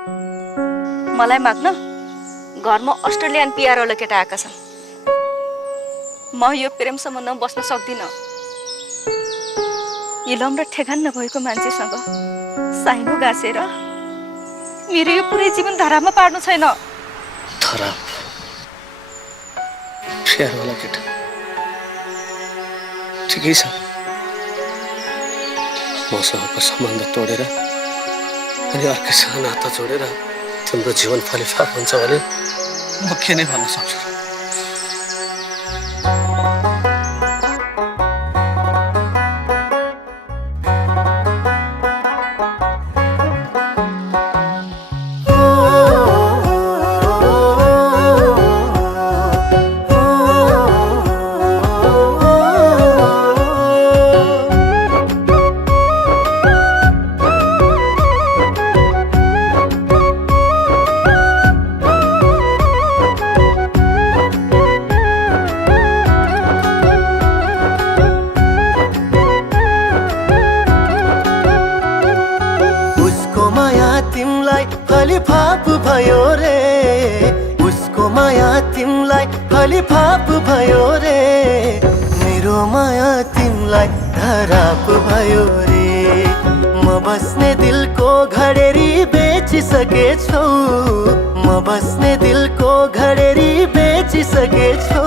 मलाई माग्न घरमा अस्ट्रेलियन पिआरवाला केटा आएका छन्। म यो प्रेम सम्बन्धमा बस्न सक्दिनँ। इलम र ठेगान नभएको मान्छेसँग साइनो गाँसेर मेरो यो पुरै जीवन धारामा पार्नु छैन। खराब पिआरवाला केटा ठिकै छ। मसँगको सम्बन्ध तोडेर अनि अर्कैसँग नाता जोडेर तिम्रो जीवन फलिफाप हुन्छ भने म के नै भन्न सक्छु। फलिफाप भयो रे, उसको माया तिमलाई फलिफाप भयो रे, मेरो माया तिमलाई धराप भयो रे। म बस्ने दिलको घडेरी बेचिसकेछौ, म बस्ने दिलको घडेरी बेचिसकेछौ।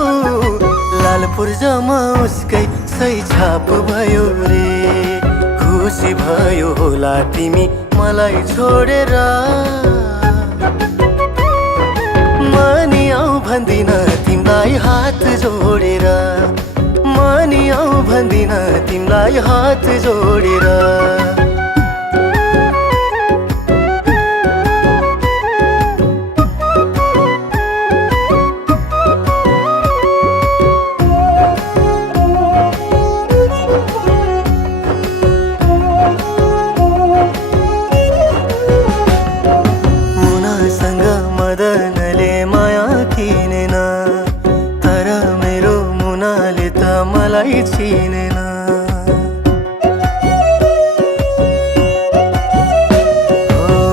लालपुर जमा उसकै सही छाप भयो रे, खुसी भयो होला तिमी मलाई छोडेर। मनी आऊ भन्दिन तिमीलाई हात जोडेर, मनी आऊ भन्दिन तिमीलाई हात जोडेर। मदनले माया किनेन, तर मेरो मुनाले त मलाई चिनेन।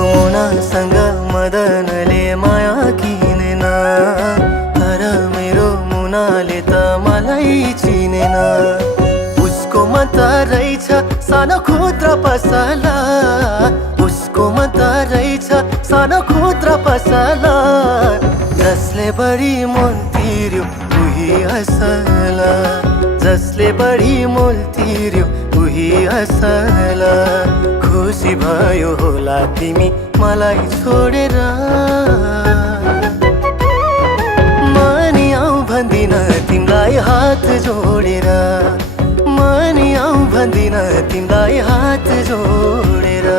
मुनासँग मदनले माया किनेन, तर मेरो मुनाले त मलाई चिनेन। उसको मन त रहेछ सानो खुद्रा पसला, उसको मन त रहेछ सानो खुद्रा पसला। जसले बढी मोल तिर्यो उही असला, जसले बढी मोल तिर्यो उही असला। खुसी भयो होला तिमी मलाई छोडेर, मनी आऊ भन्दिन तिमीलाई हात जोडेर, मनी आऊ भन्दिन तिमीलाई हात जोडेर।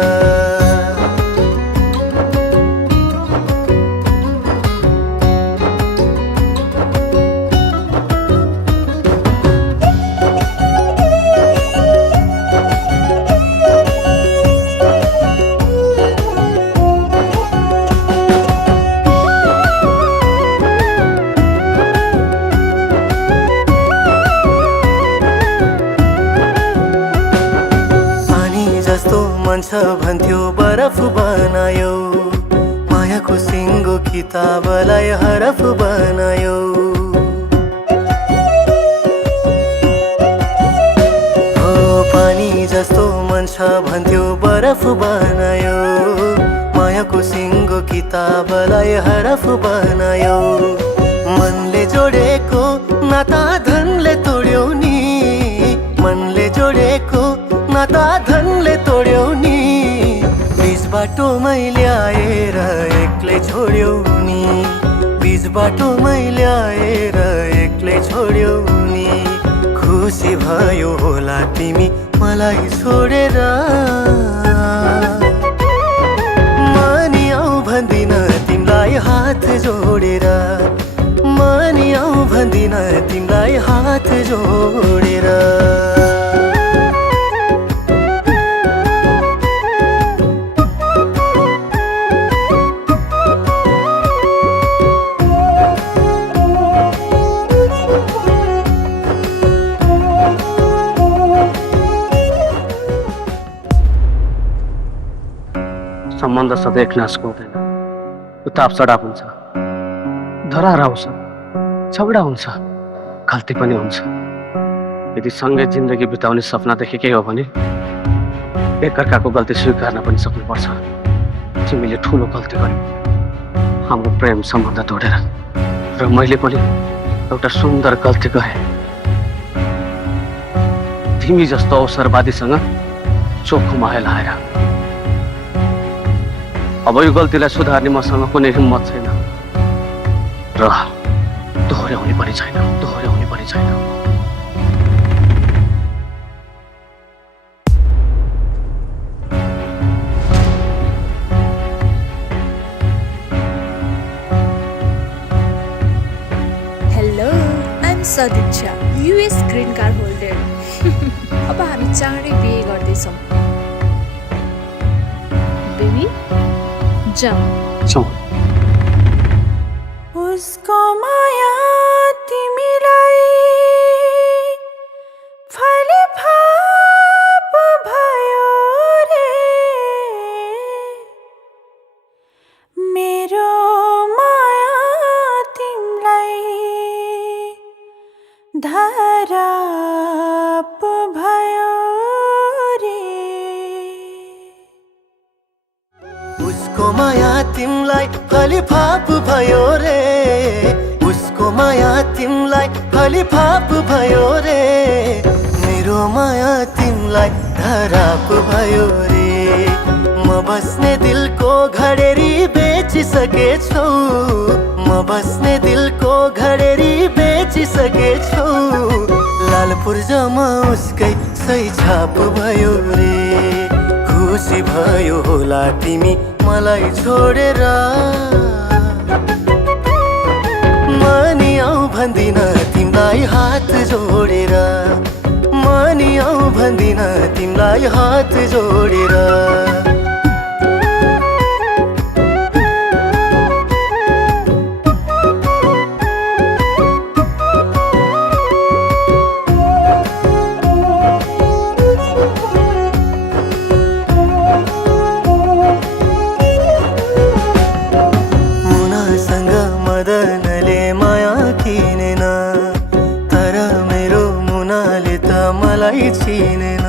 मन छ भन्थ्यो बरफ बनायो, मायाको सिङ्गो किताबलाई हरफ बनायो। हो पानी जस्तो मन छ भन्थ्यो बरफ बनायो, मायाको सिङ्गो किताबलाई हरफ बनायो। मनले जोडेको नाता धनले तोड्यौ नि, मनले जोडेको नाता धनले तोड्यौ नि। बीच बाटोमै ल्याएर एक्लै छोड्यौ नि, बीच बाटोमै ल्याएर एक्लै छोड्यौ नि। खुसी भयो होला तिमी मलाई छोडेर, मनी आऊ भन्दिन तिमीलाई हात जोडेर, मनी आऊ भन्दिन तिमीलाई हात जोडेर। सम्बन्ध सधैँ एकनासको हुँदैन, उताप चढाव हुन्छ, धरार आउँछ, झगडा हुन्छ, गल्ती पनि हुन्छ। यदि सँगै जिन्दगी बिताउने सपना देखेकै हो भने एकअर्काको गल्ती स्वीकार्न पनि सक्नुपर्छ। तिमीले ठुलो गल्ती गर्यौ, हाम्रो प्रेम सम्बन्ध तोडेर, र मैले पनि एउटा सुन्दर गल्ती गरेँ। तिमी जस्तो अवसरवादीसँग चोखो माया लाएर। अब यो गल्तीलाई सुधार्ने मसँग कुनै हिम्मत छैन र दोहोऱ्याउने पनि छैन। Hello, I'm Sadiksha, US green card holder. अब हामी चाँडै बिहे गर्दैछौँ। बेबी जाऊ। उसको माया तिमीलाई फलिफाप भयो रे, मेरो माया तिमीलाई धराप भयो रे। उसको माया तिमलाई फलिफाप भयो रे, उसको माया तिमलाई फलिफाप भयो रे, मेरो माया तिमलाई धराप भयो रे। म बस्ने दिलको घडेरी बेचिसकेछौ, म बस्ने दिलको घडेरी बेचिसकेछौ। लालपुर जमा उसकै सही छाप भयो रे। खुसी भयो होला तिमी मलाई छोडेर, मानिआउ भन्दिन तिमीलाई हात जोडेर, मानिआउ भन्दिन तिमीलाई हात जोडेर। मदनले माया किनेन, तर मेरो मुनाले त मलाई चिनेन।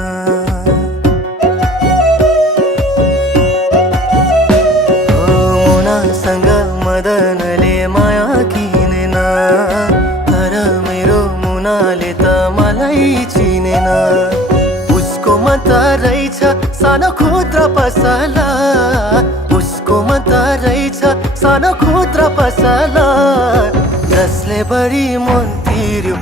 मुनासँग मदनले माया किनेन, तर मेरो मुनाले त मलाई चिनेन। उसको मत रहेछ सानो खुद्र पसला, उसको मत रहेछ सानो खुद्र पसला, जसले बढी मन तिर्यो